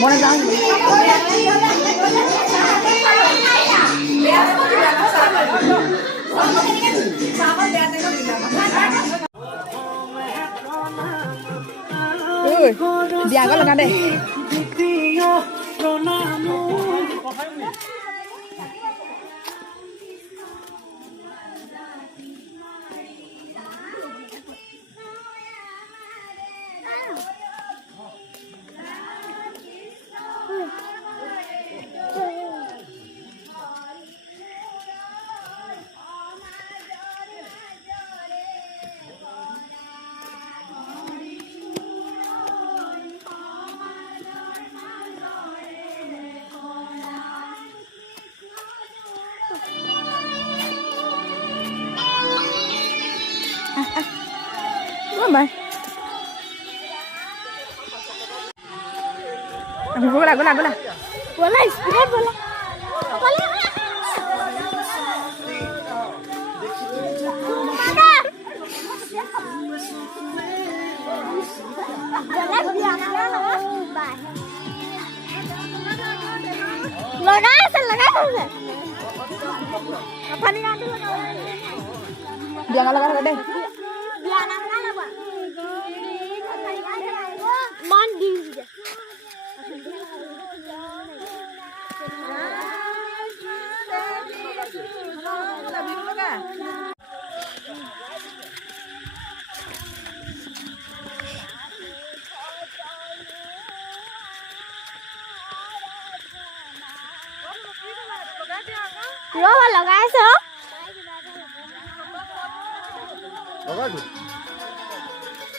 Mau nang dia có lần đây. Mày bola bola bola bola speed bola lगा से लगा पानी का तो लगा dia enggak lगा deh dia anak apa mandi Lo mà lगा sao? लगा दो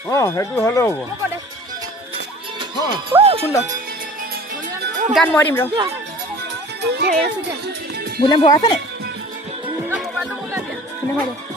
हां हेडू हेलो हां सुंदर गान मरिम र बुलेम भरा छ ने mobile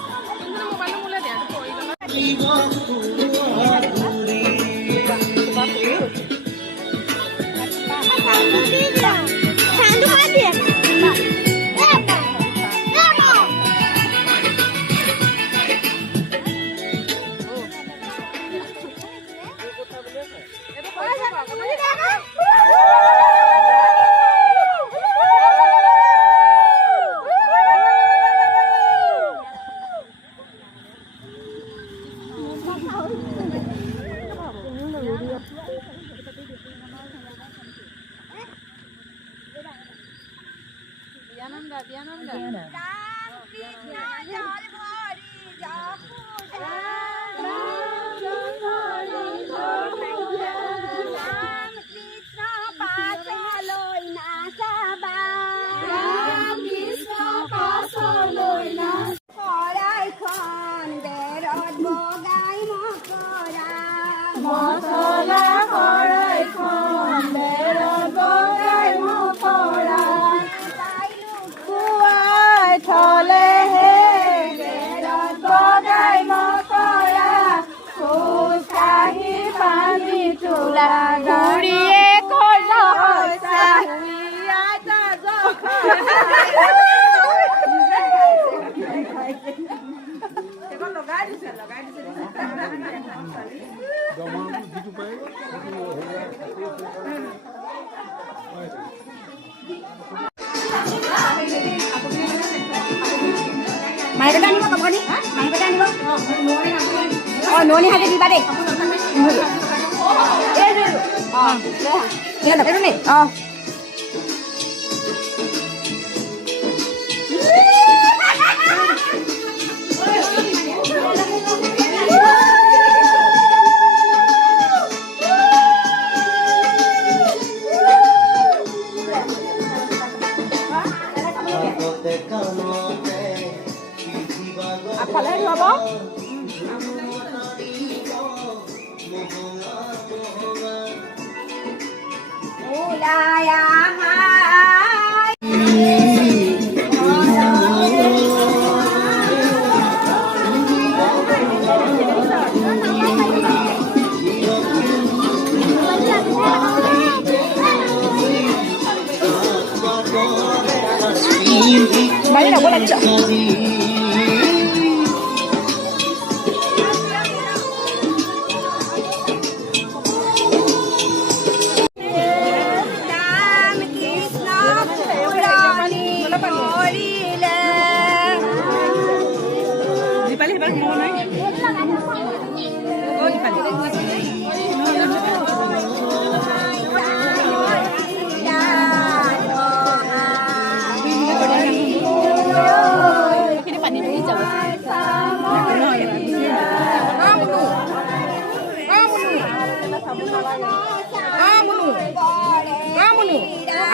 Mày cái đang đi con đi. Mày cái đang đi không? Nồi này hai cái đi ba đi. Đây là cái này. Apa lagi apa? Banyak nak boleh tak?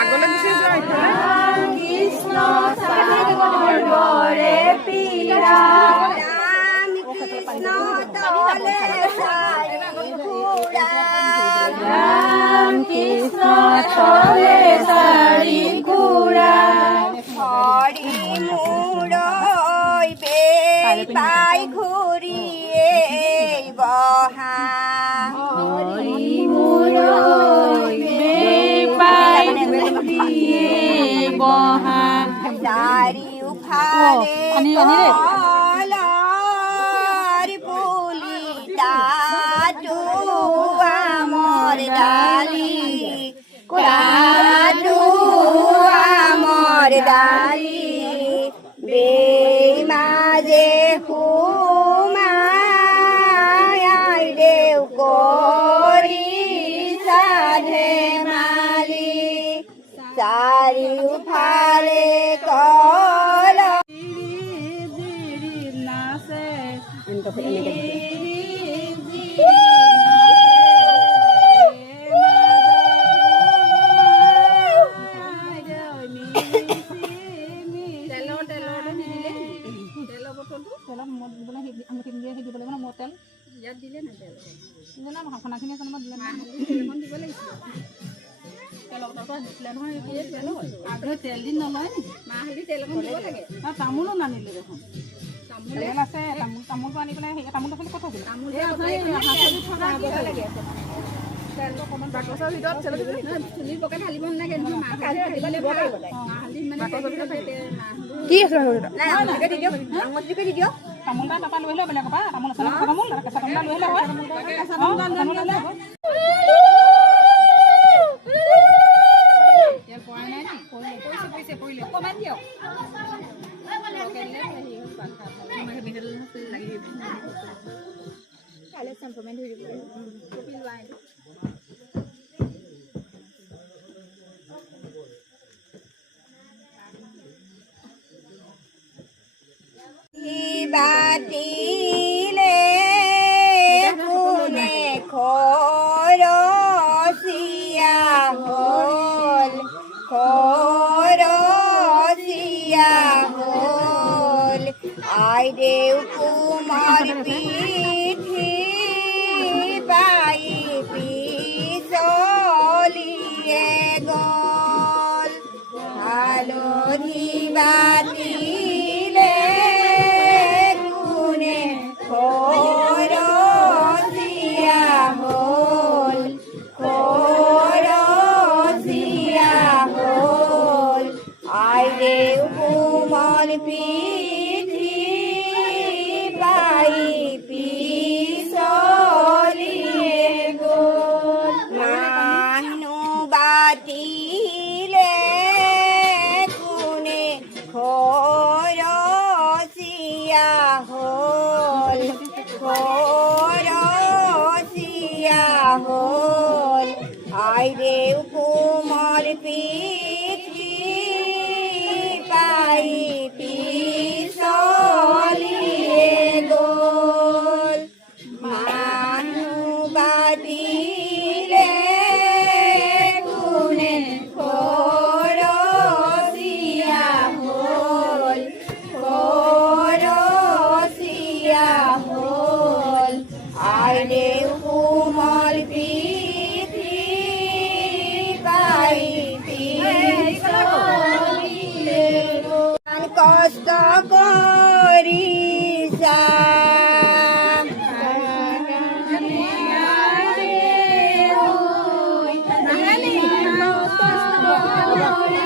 আগলৈ গুচি যোৱা কৃষ্ণ সাগৰে পীৰা ৰাম কৃষ্ণ তলে চাৰি ঘোঁৰা ৰাম কৃষ্ণ তলে চাৰি ঘোঁৰা হৰি মূৰৈ বেল পাই ঘূৰিয়ে বহা হৰি মূৰৈ বেল পাই ঘূৰিয়ে বহা চাৰিওফালে কলৰ পুলি তাতো আমৰ ডালি তাতো আমৰ ডালি বেমাজে সোমাই দেউ কৰি সাধে মালি চাৰিওফালে কল তামোলো নানিলে দেখোন তেল আছে তামোলটো আনি পেলাই সেই তামোলটো খালি কথা বাকচৰ ভিতৰত চুলিৰ পকেট ঢালিব নালাগে কি আছে তামোল এটা তাৰপৰা লৈ আহিলে বেলেগৰ পৰা তামোল আছে তামোল কেঁচা তামোল লৈ আহিলে হয় কেঁচা তামোল লৈ আহিলে হয় বাতিলে কোনে খৰচীয়া হ'ল খৰচীয়া হ'ল আই দেউ কুমাৰ পিঠি পাই পিছলিয়ে গ'ল হালধি বাতিলে কোনে খৰচীয়া হ'ল খৰচীয়া হ'ল আই দেউ কোমল পিঠি পাই পিছলিয়ে গ'ল মানুহ বাতিলে কোনে খৰচীয়া হ'ল খৰচীয়া হ'ল আই দেউ কোমল পিঠি পাই পিছলিয়ে গ'ল মানুহ বাতিলে কোনে খৰচীয়া হ'ল খৰচীয়া হ'ল আই দেউ কোমল পিঠি পাই পিছলিয়ে গ'ল কষ্ট কৰিছা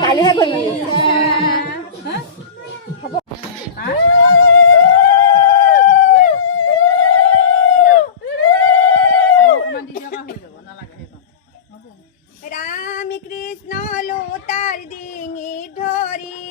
কালিহে কৰিবি ৰাম কৃষ্ণ লোটাৰ ডিঙি ধৰি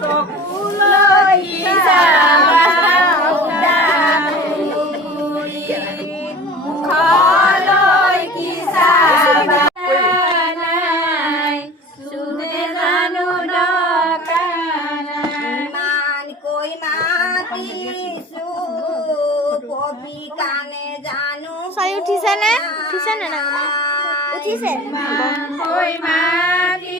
চকুলৈ চাবা মুখলৈ কি চাবা নাই চুনে জানো ইমানকৈ মাতিছো কবি কানে জানো উঠিছে নে? উঠিছে নে নাই? উঠিছে।